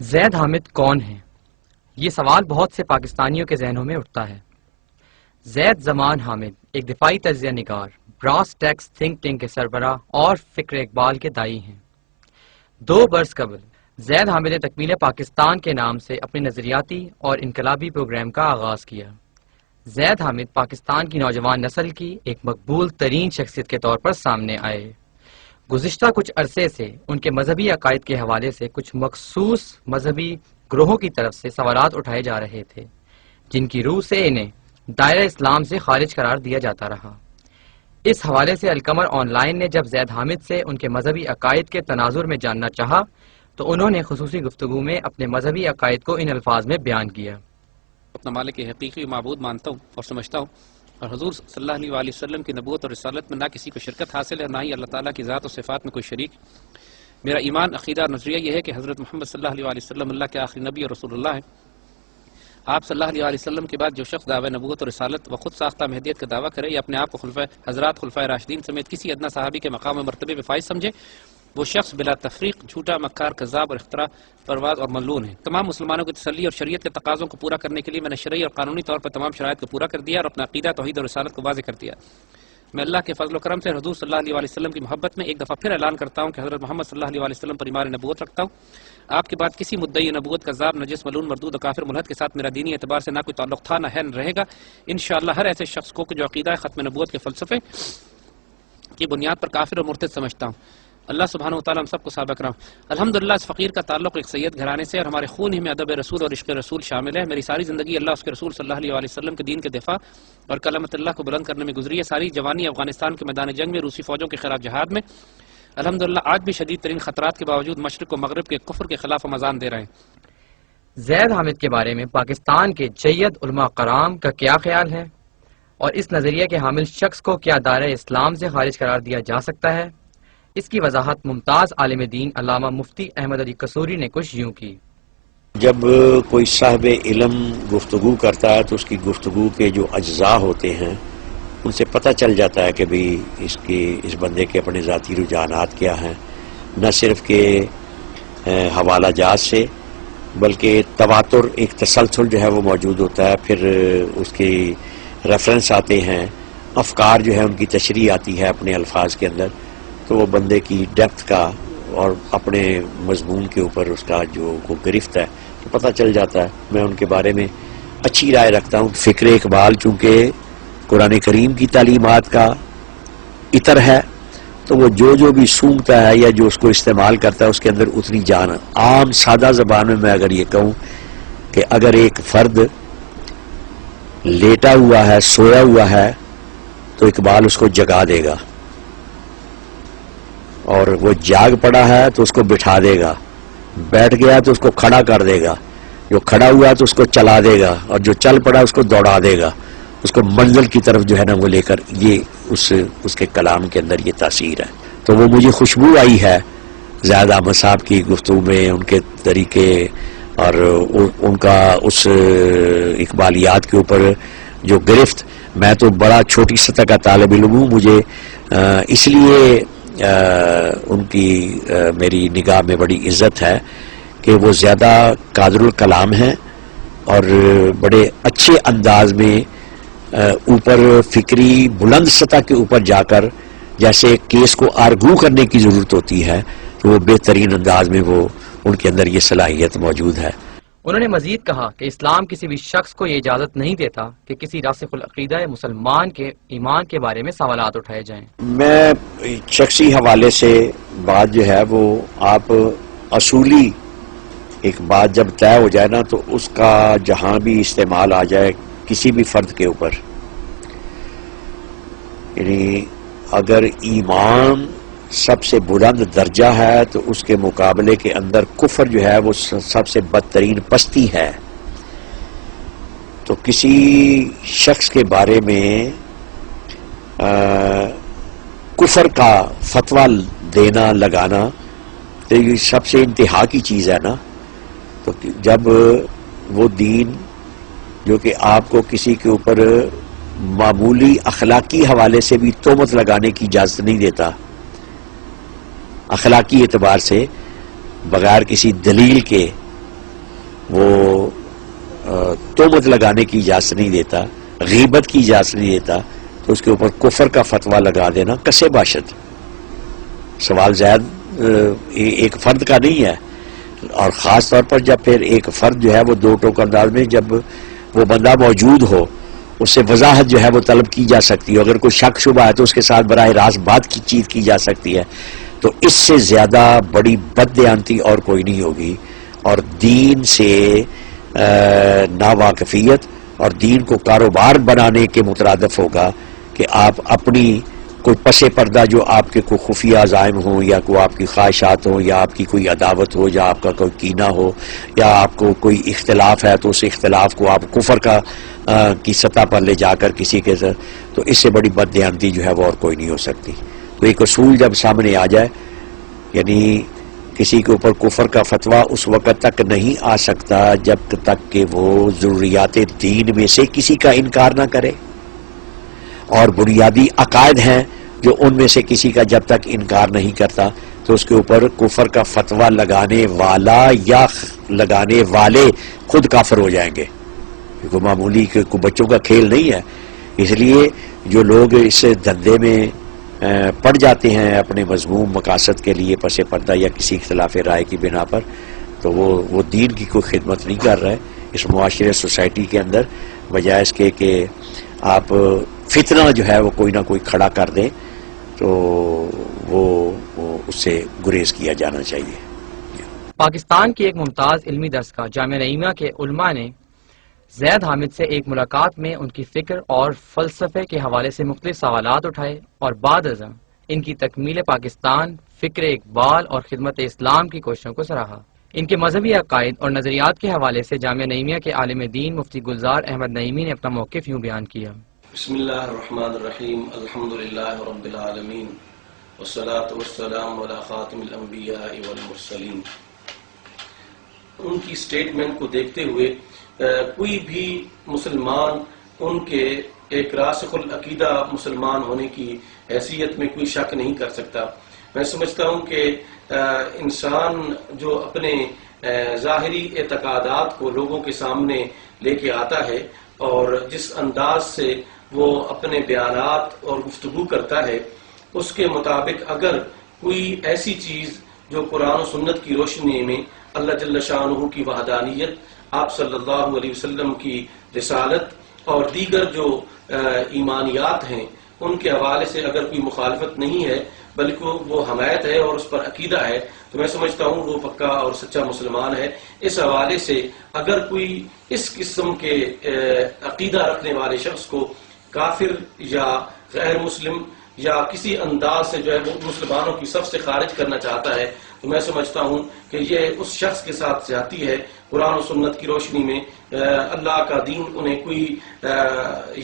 زید حامد کون ہیں؟ یہ سوال بہت سے پاکستانیوں کے ذہنوں میں اٹھتا ہے۔ زید زمان حامد ایک دفاعی تجزیہ نگار، براس ٹیکس تھنک ٹینک کے سربراہ اور فکر اقبال کے داعی ہیں۔ 2 برس قبل زید حامد نے تکمیل پاکستان کے نام سے اپنے نظریاتی اور انقلابی پروگرام کا آغاز کیا۔ زید حامد پاکستان کی نوجوان نسل کی ایک مقبول ترین شخصیت کے طور پر سامنے آئے۔ گزشتہ کچھ عرصے سے ان کے مذہبی عقائد کے حوالے سے کچھ مخصوص مذہبی گروہوں کی طرف سے سوالات اٹھائے جا رہے تھے، جن کی روح سے انہیں دائرہ اسلام سے خارج قرار دیا جاتا رہا۔ اس حوالے سے القمر آن لائن نے جب زید حامد سے ان کے مذہبی عقائد کے تناظر میں جاننا چاہا تو انہوں نے خصوصی گفتگو میں اپنے مذہبی عقائد کو ان الفاظ میں بیان کیا۔ اپنا مالک حقیقی معبود مانتا ہوں اور سمجھتا ہوں، اور حضور صلی اللہ علیہ وآلہ وسلم کی نبوت اور رسالت میں نہ کسی کو شرکت حاصل ہے، نہ ہی اللہ تعالیٰ کی ذات و صفات میں کوئی شریک۔ میرا ایمان، عقیدہ اور نظریہ یہ ہے کہ حضرت محمد صلی اللہ علیہ وآلہ وسلم اللہ کے آخری نبی اور رسول اللہ ہیں۔ آپ صلی اللہ علیہ وآلہ وسلم کے بعد جو شخص دعوی نبوت اور رسالت و خود ساختہ مہدیت کا دعویٰ کرے یا اپنے آپ کو حضرات خلفائے راشدین سمیت کسی ادنا صحابی کے مقام و مرتبے میں فائز سمجھے، وہ شخص بلا تفریق جھوٹا، مکار، کذاب اور اختراع پرواز اور ملعون ہے۔ تمام مسلمانوں کی تسلی اور شریعت کے تقاضوں کو پورا کرنے کے لیے میں نے شرعی اور قانونی طور پر تمام شرائط کو پورا کر دیا اور اپنا عقیدہ توحید اور رسالت کو واضح کر دیا۔ میں اللہ کے فضل و کرم سے حضور صلی اللہ علیہ وآلہ وسلم کی محبت میں ایک دفعہ پھر اعلان کرتا ہوں کہ حضرت محمد صلی اللہ علیہ وآلہ وسلم پر ایمان نبوت رکھتا ہوں۔ آپ کے بعد کسی مدعی نبوت، کذاب، نجس، ملعون، مردود اور کافر ملحد کے ساتھ میرا دینی اعتبار سے نہ کوئی تعلق تھا، نہ ہے، نہ رہے گا۔ انشاءاللہ ہر ایسے شخص کو جو عقیدہ ختم نبوت کے فلسفے کی بنیاد پر کافر اور مرتد سمجھتا ہوں۔ اللہ سبحانہ وتعالیٰ ہم سب کو ثابت کرا۔ الحمدللہ اس فقیر کا تعلق ایک سید گھرانے سے اور ہمارے خون ہی میں ادب رسول اور عشق رسول شامل ہے۔ میری ساری زندگی اللہ اس کے رسول صلی اللہ علیہ وآلہ وسلم کے دین کے دفاع اور کلمت اللہ کو بلند کرنے میں گزری ہے۔ ساری جوانی افغانستان کے میدان جنگ میں روسی فوجوں کے خلاف جہاد میں الحمدللہ آج بھی شدید ترین خطرات کے باوجود مشرق و مغرب کے کفر کے خلاف ہم اذان دے رہے ہیں۔ زید حامد کے بارے میں پاکستان کے جید علماء کرام کا کیا خیال ہے اور اس نظریے کے حامل شخص کو کیا دائرہ اسلام سے خارج قرار دیا جا سکتا ہے؟ اس کی وضاحت ممتاز عالم دین علامہ مفتی احمد علی قصوری نے کچھ یوں کی۔ جب کوئی صاحب علم گفتگو کرتا ہے تو اس کی گفتگو کے جو اجزاء ہوتے ہیں ان سے پتہ چل جاتا ہے کہ بھی اس بندے کے اپنے ذاتی رجحانات کیا ہیں، نہ صرف کہ حوالہ جات سے بلکہ تواتر، ایک تسلسل جو ہے وہ موجود ہوتا ہے، پھر اس کی ریفرنس آتے ہیں، افکار جو ہے ان کی تشریح آتی ہے اپنے الفاظ کے اندر، تو وہ بندے کی ڈیپتھ کا اور اپنے مضمون کے اوپر اس کا جو کو گرفت ہے تو پتہ چل جاتا ہے۔ میں ان کے بارے میں اچھی رائے رکھتا ہوں۔ فکر اقبال چونکہ قرآن کریم کی تعلیمات کا عطر ہے تو وہ جو بھی سونگتا ہے یا جو اس کو استعمال کرتا ہے اس کے اندر اتنی جان ہے۔ عام سادہ زبان میں اگر یہ کہوں کہ اگر ایک فرد لیٹا ہوا ہے، سویا ہوا ہے، تو اقبال اس کو جگا دے گا، اور وہ جاگ پڑا ہے تو اس کو بٹھا دے گا، بیٹھ گیا تو اس کو کھڑا کر دے گا، جو کھڑا ہوا تو اس کو چلا دے گا، اور جو چل پڑا اس کو دوڑا دے گا، اس کو منزل کی طرف جو ہے نا وہ لے کر۔ یہ اس کے کلام کے اندر یہ تاثیر ہے۔ تو وہ مجھے خوشبو آئی ہے زید احمد صاحب کی گفتگو میں، ان کے طریقے اور ان کا اس اقبالیات کے اوپر جو گرفت۔ میں تو بڑا چھوٹی سطح کا طالب علم ہوں، مجھے اس لیے ان کی میری نگاہ میں بڑی عزت ہے کہ وہ زیادہ قادر الکلام ہیں اور بڑے اچھے انداز میں اوپر فکری بلند سطح کے اوپر جا کر جیسے کیس کو آرگو کرنے کی ضرورت ہوتی ہے تو وہ بہترین انداز میں وہ ان کے اندر یہ صلاحیت موجود ہے۔ انہوں نے مزید کہا کہ اسلام کسی بھی شخص کو یہ اجازت نہیں دیتا کہ کسی راسخ العقیدہ مسلمان کے ایمان کے بارے میں سوالات اٹھائے جائیں۔ میں شخصی حوالے سے بات جو ہے وہ آپ اصولی ایک بات جب طے ہو جائے نا تو اس کا جہاں بھی استعمال آ جائے کسی بھی فرد کے اوپر، یعنی اگر ایمان سب سے بلند درجہ ہے تو اس کے مقابلے کے اندر کفر جو ہے وہ سب سے بدترین پستی ہے، تو کسی شخص کے بارے میں کفر کا فتویٰ دینا لگانا تو یہ سب سے انتہا کی چیز ہے نا۔ تو جب وہ دین جو کہ آپ کو کسی کے اوپر معمولی اخلاقی حوالے سے بھی تہمت لگانے کی اجازت نہیں دیتا، اخلاقی اعتبار سے بغیر کسی دلیل کے وہ تہمت لگانے کی اجازت نہیں دیتا، غیبت کی اجازت نہیں دیتا، تو اس کے اوپر کفر کا فتویٰ لگا دینا کسے باشد. سوال زید ایک فرد کا نہیں ہے، اور خاص طور پر جب پھر ایک فرد جو ہے وہ دو ٹوک انداز میں جب وہ بندہ موجود ہو، اس سے وضاحت جو ہے وہ طلب کی جا سکتی ہے. اگر کوئی شک شبہ ہے تو اس کے ساتھ براہ راست بات کی چیت کی جا سکتی ہے. تو اس سے زیادہ بڑی بددیانتی اور کوئی نہیں ہوگی، اور دین سے ناواقفیت اور دین کو کاروبار بنانے کے مترادف ہوگا کہ آپ اپنی کوئی پس پردہ جو آپ کے کوئی خفیہ عزائم ہوں، یا کوئی آپ کی خواہشات ہوں، یا آپ کی کوئی عداوت ہو، یا آپ کا کوئی کینہ ہو، یا آپ کو کوئی اختلاف ہے، تو اس اختلاف کو آپ کفر کا کی سطح پر لے جا کر کسی کے ساتھ، تو اس سے بڑی بددیانتی جو ہے وہ اور کوئی نہیں ہو سکتی. تو ایک اصول جب سامنے آ جائے، یعنی کسی کے اوپر کفر کا فتویٰ اس وقت تک نہیں آ سکتا جب تک کہ وہ ضروریات دین میں سے کسی کا انکار نہ کرے، اور بنیادی عقائد ہیں جو ان میں سے کسی کا جب تک انکار نہیں کرتا تو اس کے اوپر کفر کا فتویٰ لگانے والا یا لگانے والے خود کافر ہو جائیں گے. کیونکہ معمولی کوئی بچوں کا کھیل نہیں ہے. اس لیے جو لوگ اس دھندے میں پڑ جاتے ہیں اپنے مذموم مقاصد کے لیے پس پردہ یا کسی اختلاف رائے کی بنا پر، تو وہ دین کی کوئی خدمت نہیں کر رہے اس معاشرے سوسائٹی کے اندر، بجائے اس کے کہ آپ فتنہ جو ہے وہ کوئی نہ کوئی کھڑا کر دیں، تو وہ اس سے گریز کیا جانا چاہیے. پاکستان کی ایک ممتاز علمی دستگاہ جامعہ نعیمیہ کے علماء نے زید حامد سے ایک ملاقات میں ان کی فکر اور فلسفے کے حوالے سے مختلف سوالات اٹھائے، اور بعد ازاں ان کی تکمیل پاکستان، فکر اقبال اور خدمت اسلام کی کوششوں کو سراہا. ان کے مذہبی عقائد اور نظریات کے حوالے سے جامعہ نعیمیہ کے عالم دین مفتی گلزار احمد نعیمی نے اپنا موقف یوں بیان کیا. بسم اللہ الرحمن الرحیم، الحمدللہ رب العالمین، والصلاة والسلام علی خاتم الانبیاء والمرسلین. ان کی سٹیٹمنٹ کو دیکھتے ہوئے کوئی بھی مسلمان ان کے ایک راسخ العقیدہ مسلمان ہونے کی حیثیت میں کوئی شک نہیں کر سکتا. میں سمجھتا ہوں کہ انسان جو اپنے ظاہری اعتقادات کو لوگوں کے سامنے لے کے آتا ہے اور جس انداز سے وہ اپنے بیانات اور گفتگو کرتا ہے، اس کے مطابق اگر کوئی ایسی چیز جو قرآن و سنت کی روشنی میں اللہ جل شانہ کی وحدانیت، آپ صلی اللہ علیہ وسلم کی رسالت اور دیگر جو ایمانیات ہیں ان کے حوالے سے اگر کوئی مخالفت نہیں ہے بلکہ وہ حمایت ہے اور اس پر عقیدہ ہے، تو میں سمجھتا ہوں وہ پکا اور سچا مسلمان ہے. اس حوالے سے اگر کوئی اس قسم کے عقیدہ رکھنے والے شخص کو کافر یا غیر مسلم یا کسی انداز سے جو ہے وہ مسلمانوں کی صف سے خارج کرنا چاہتا ہے، تو میں سمجھتا ہوں کہ یہ اس شخص کے ساتھ زیادتی ہے. قرآن و سنت کی روشنی میں اللہ کا دین انہیں کوئی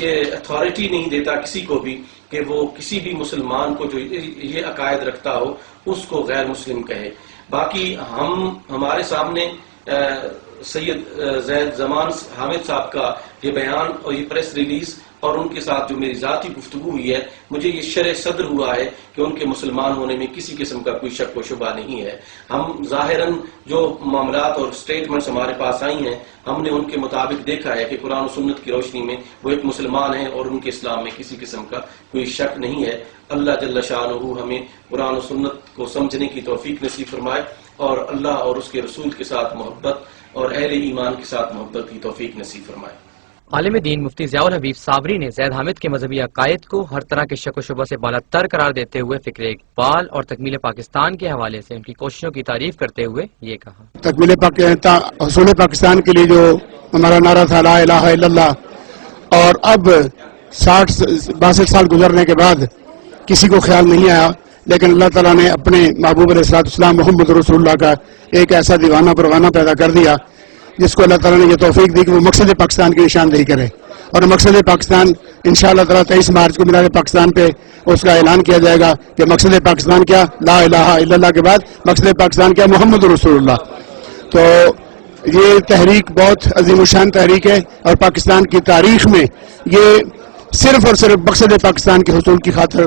یہ اتھارٹی نہیں دیتا کسی کو بھی کہ وہ کسی بھی مسلمان کو جو یہ عقائد رکھتا ہو اس کو غیر مسلم کہے. باقی ہمارے سامنے سید زید زمان حامد صاحب کا یہ بیان اور یہ پریس ریلیز اور ان کے ساتھ جو میری ذاتی گفتگو ہوئی ہے، مجھے یہ شرح صدر ہوا ہے کہ ان کے مسلمان ہونے میں کسی قسم کا کوئی شک و شبہ نہیں ہے. ہم ظاہراً جو معاملات اور سٹیٹمنٹس ہمارے پاس آئی ہیں، ہم نے ان کے مطابق دیکھا ہے کہ قرآن و سنت کی روشنی میں وہ ایک مسلمان ہیں اور ان کے اسلام میں کسی قسم کا کوئی شک نہیں ہے. اللہ جل شانہ ہمیں قرآن و سنت کو سمجھنے کی توفیق نصیب فرمائے اور اللہ اور اس کے رسول کے ساتھ محبت اور اہل ایمان کے ساتھ محبت کی توفیق نصیب فرمائے. عالم دین مفتی ضیاء الحبیب صابری نے زید حامد کے مذہبی عقائد کو ہر طرح کے شک و شبہ سے بالا تر قرار دیتے ہوئے فکر اقبال اور تکمیل پاکستان کے حوالے سے ان کی کوششوں کی تعریف کرتے ہوئے یہ کہا. تکمیل حصول پاکستان کے لیے جو ہمارا نعرہ تھا لا الہ الا اللہ، اور اب 62 سال گزرنے کے بعد کسی کو خیال نہیں آیا، لیکن اللہ تعالیٰ نے اپنے محبوب علیہ الصلوۃ والسلام محمد رسول اللہ کا ایک ایسا دیوانہ پروانہ پیدا کر دیا جس کو اللہ تعالیٰ نے یہ توفیق دی کہ وہ مقصد پاکستان کی نشاندہی کرے. اور مقصد پاکستان انشاءاللہ تعالیٰ 23 مارچ کو میلاد پاکستان پہ اس کا اعلان کیا جائے گا کہ مقصد پاکستان کیا، لا الہ الا اللہ کے بعد مقصد پاکستان کیا، محمد رسول اللہ. تو یہ تحریک بہت عظیم الشان تحریک ہے اور پاکستان کی تاریخ میں یہ صرف اور صرف مقصد پاکستان کے حصول کی خاطر